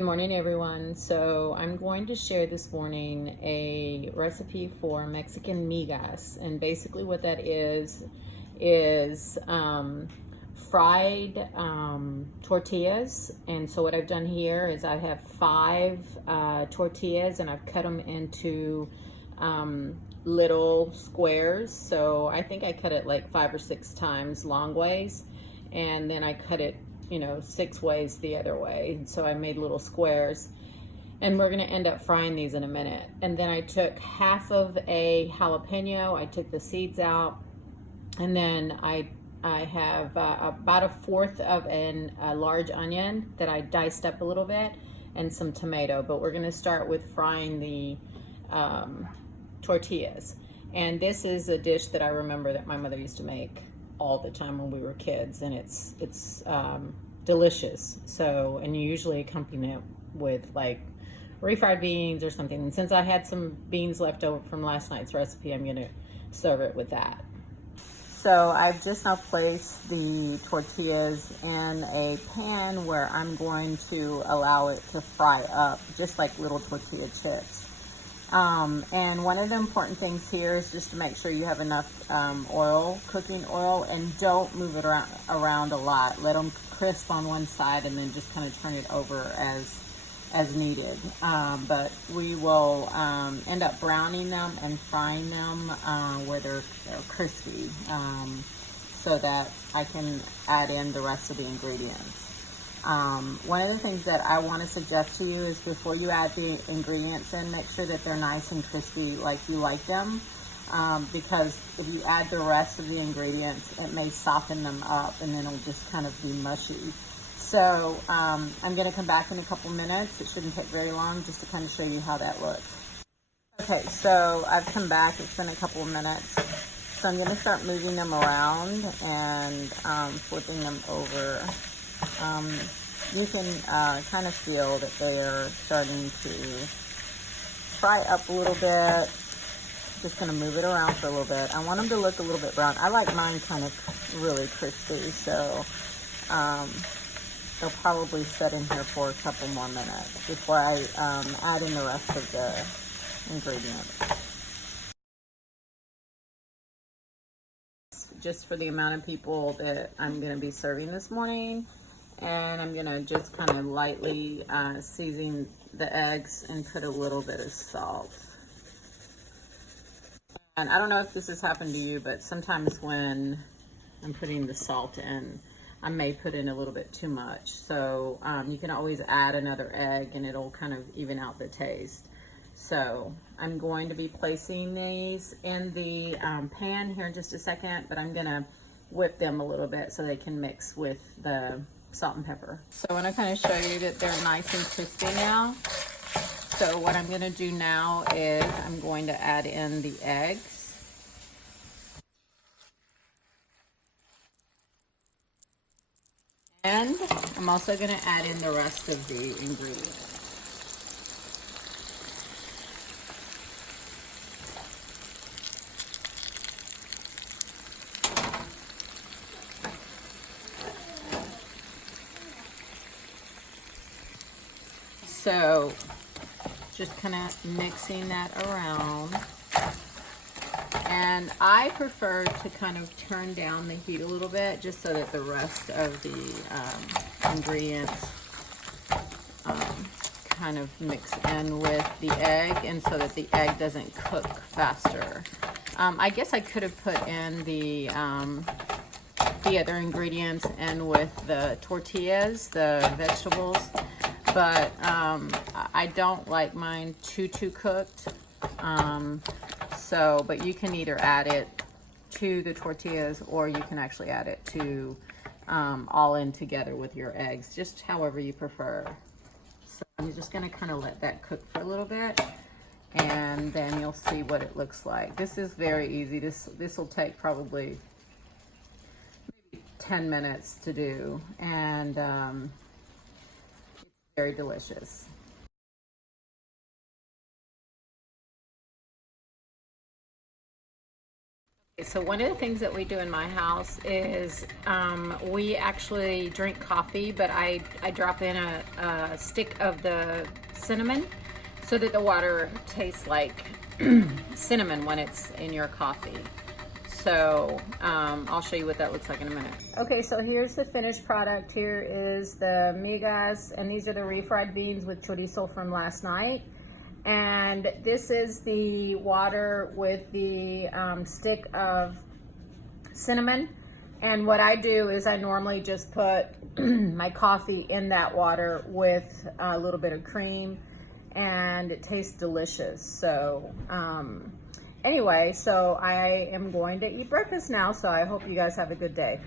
Good morning, everyone. So I'm going to share this morning a recipe for Mexican migas, and basically what that is fried tortillas. And so what I've done here is I have five tortillas, and I've cut them into little squares. So I think I cut it like 5 or 6 times long ways, and then I cut it 6 ways the other way. And so I made little squares, and we're gonna end up frying these in a minute. And then I took half of a jalapeno, I took the seeds out, and then I have about a fourth of a large onion that I diced up a little bit, and some tomato. But we're gonna start with frying the tortillas. And this is a dish that I remember that my mother used to make all the time when we were kids, and it's delicious. So, and you usually accompany it with like refried beans or something. And since I had some beans left over from last night's recipe, I'm gonna serve it with that. So I've just now placed the tortillas in a pan where I'm going to allow it to fry up just like little tortilla chips. And one of the important things here is just to make sure you have enough oil, cooking oil, and don't move it around a lot. Let them crisp on one side and then just kind of turn it over as needed. But we will end up browning them and frying them where they're crispy, so that I can add in the rest of the ingredients. One of the things that I want to suggest to you is before you add the ingredients in, make sure that they're nice and crispy like you like them, because if you add the rest of the ingredients, it may soften them up and then it'll just kind of be mushy. So I'm going to come back in a couple minutes. It shouldn't take very long, just to kind of show you how that looks. Okay, so I've come back. It's been a couple of minutes. So I'm going to start moving them around and flipping them over. You can kind of feel that they are starting to fry up a little bit. Just going to move it around for a little bit. I want them to look a little bit brown. I like mine kind of really crispy, so they'll probably sit in here for a couple more minutes before I add in the rest of the ingredients. Just for the amount of people that I'm going to be serving this morning. And I'm gonna just kind of lightly season the eggs and put a little bit of salt. And I don't know if this has happened to you, but sometimes when I'm putting the salt in, I may put in a little bit too much. So you can always add another egg and it'll kind of even out the taste. So I'm going to be placing these in the pan here in just a second, but I'm gonna whip them a little bit so they can mix with the salt and pepper. So I want to kind of show you that they're nice and crispy now. So what I'm going to do now is I'm going to add in the eggs. And I'm also going to add in the rest of the ingredients. So just kind of mixing that around. And I prefer to kind of turn down the heat a little bit just so that the rest of the ingredients kind of mix in with the egg, and so that the egg doesn't cook faster. I guess I could have put in the other ingredients in with the tortillas, the vegetables, but I don't like mine too cooked. But you can either add it to the tortillas, or you can actually add it to all in together with your eggs, just however you prefer. So I'm just going to kind of let that cook for a little bit, and then you'll see what it looks like. This is very easy. This will take probably maybe 10 minutes to do, and it's very delicious. So one of the things that we do in my house is we actually drink coffee, but I drop in a stick of the cinnamon so that the water tastes like cinnamon when it's in your coffee. So I'll show you what that looks like in a minute. Okay, so here's the finished product. Here is the migas, and these are the refried beans with chorizo from last night. And this is the water with the stick of cinnamon. And what I do is I normally just put my coffee in that water with a little bit of cream, and it tastes delicious. So anyway, so I am going to eat breakfast now, so I hope you guys have a good day.